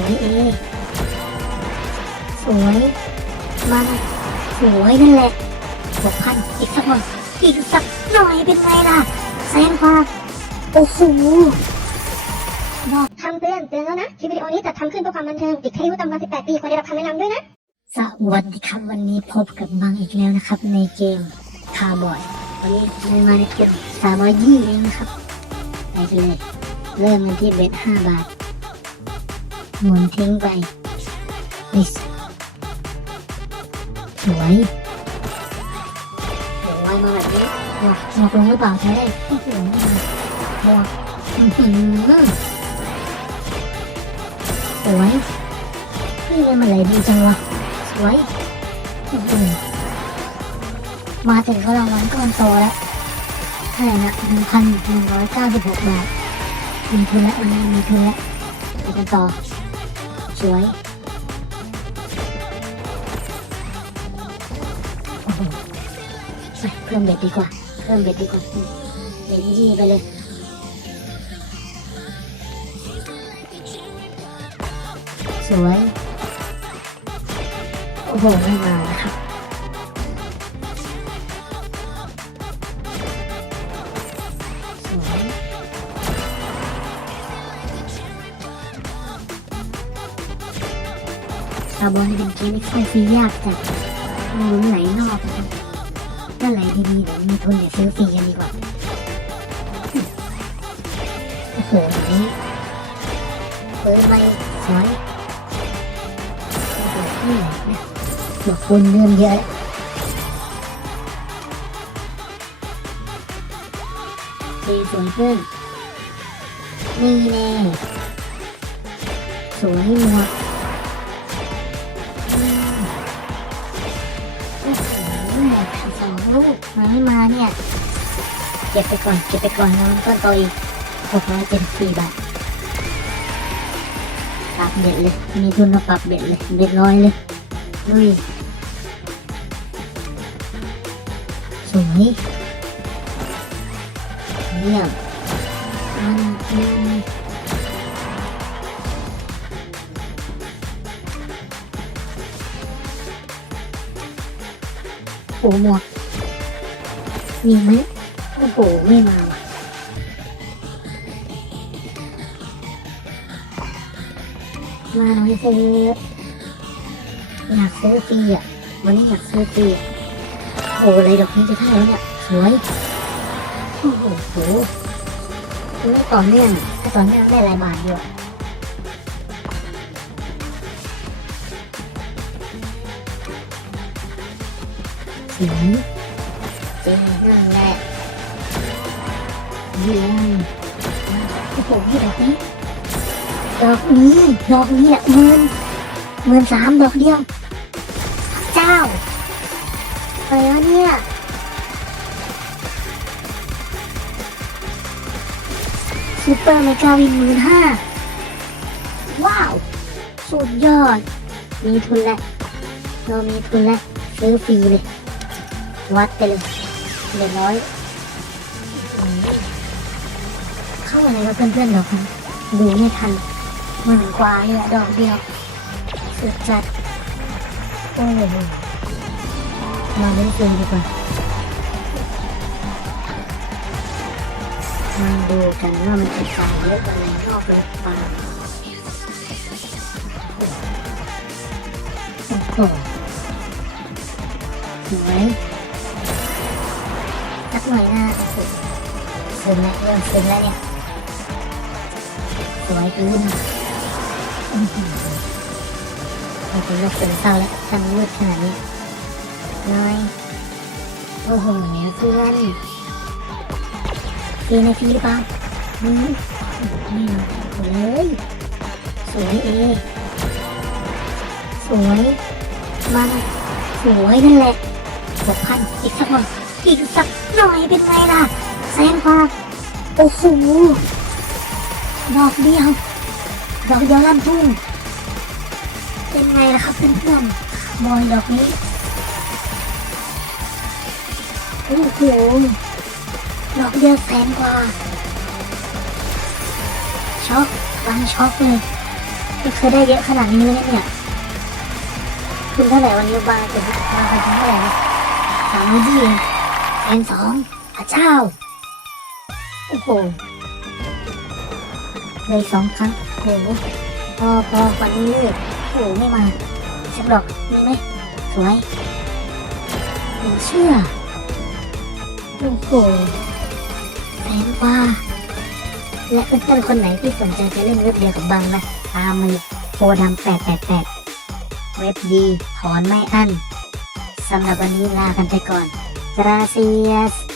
วยเอสวย มาสวยนั่นแหละหกพันอีกสักหน่อยอีกสักหน่อยเป็นไงล่ะแซงกว่าโอ้โหบอกคำเตือนเตือนแล้วนะคลิปวิดีโอนี้จัดทำขึ้นเพื่อความบันเทิงเด็กที่อายุต่ำกว่า18 ปีควรได้รับคำแนะนำด้วยนะ สวัสดีครับวันนี้พบกับบังอีกแล้วนะครับ ในเกมคาร์บอยวันนี้เรามาในเกมสามร้อยยี่เองนะครับไปกันเลยเริ่มกันที่เบ็ดห้าบาท หมุนทิ้งไปนิสสวยสวยมาแบบนี้หมวกหมวกลงหรือเปล่าใช้ได้โอ้โหไม่มาหมวกอื้อหือสวยนี่เลยมันไหลดีจังวะสวยอื้อหือมาถึงก็รางวัลก้อนโตแล้วเท่าไหร่นะหนึ่งพันหนึ่งร้อยเก้าสิบหกบาทมีทุนแล้ววันนี้มีทุนแล้วไปกันต่อ สวยไปเพิ่มเบ็ดดีกว่า เพิ่มเบ็ดดีกว่าเบ็ดยี่ไปเลยสวย โอ้โหไม่มานะครับาร์บอนเป็นเกมที่ค่อยซื้อยากจัดลุ้นไหลนอกนะครับถ้าไหลดีๆเดี๋ยวมีทุนเดี๋ยวซื้อฟรีกันดีกว่าโอ้โหนี้เปิดไปสวยโอ้โหนี่นะบอกคุณเริ่มเยอะสีสวยขึ้นนี่แน่สวยหมว มาไม่มาเนี่ย เก็บไปก่อน เก็บไปก่อนแล้วต้นโตอีกหกร้อยเจ็ดสี่บาทปรับเด็ดเลย มีทุนมาปรับเด็ดเลยเด็ดร้อยเลยลุยสวยเยี่ยมมันมันโอ้หมวก มีไหมโอ้โหไม่มาว่ะมาหน่อยซื้ออยากซื้อฟรีอะวันนี้อยากซื้อฟรีอะโอ้โหอะไรดอกนี้จะเท่าแล้วเนี่ยสวยโอ้โหโหไม่ต่อเนื่องถ้าต่อเนื่องได้หลายบาทอยู่อะส ยจริงนั่นแหละเยี่ยมโอ้โหนี่ดอกนี้ดอกนี้ดอกนี้แหละหมื่นหมื่นสามดอกเดียว เจ้าอะไรวะเนี่ยซูเปอร์เมกาวินหมื่นห้าว้าว สุดยอด มีทุนแล้วเรามีทุนแล้วซื้อฟรีเลย วัดไปเลย เรียบร้อย เข้าอะไรกับเพื่อนๆดอกนั้นดูไม่ทันหมื่นกว่าเนี่ยดอกเดียว สุดจัด โอ้โหมาเล่นเกมดีกว่ามาดูกันว่ามันจะตางเยอะกว่าในรอบหรือเปล่าโอ้โหสวย สักหน่อยน้าสุดซึมแล้วเริ่มซึมแล้วเนี่ย สวยปืนอื้อหือเราเป็นโรคซึมเศร้าแล้วทำมืดขนาดนี้น้อย โอ้โหเนี่ยเพื่อนฟรีในฟรีหรือเปล่าอืมไม่เอาเลยสวยเอสวยมาสวยนั่นแหละหกพันอีกสักหน่ อีกสักหน่อยเป็นไงล่ะแซงกว่าโอ้โหดอกเดียวดอกเดียวลั่นทุ่งเป็นไงล่ะครับเพื่อนๆบอยดอกนี้โอ้โหดอกเดียวแสนกว่าช็อกฟังช็อกเลยไม่เคยได้เยอะขนาดนี้เลยเนี่ยคุณเท่าไหร่วันนี้บางเป็นบางเป็นเท่าไหร่สามร้อยยี่ แสนสองพระเจ้า โอ้โหเลยสองครั้งโอ้โหพอพอวันนี้เลยโอ้โหไม่มาสักดอกมีไหมสวยหนูเชื่อโอ้โหแสนกว่าและเพื่อนๆคนไหนที่สนใจจะเล่นเว็บเดียวกับบังนะตามมือโฟดำแปดแปดแปดเว็บดีถอนไม่อั้นสำหรับวันนี้ลากันไปก่อน gracias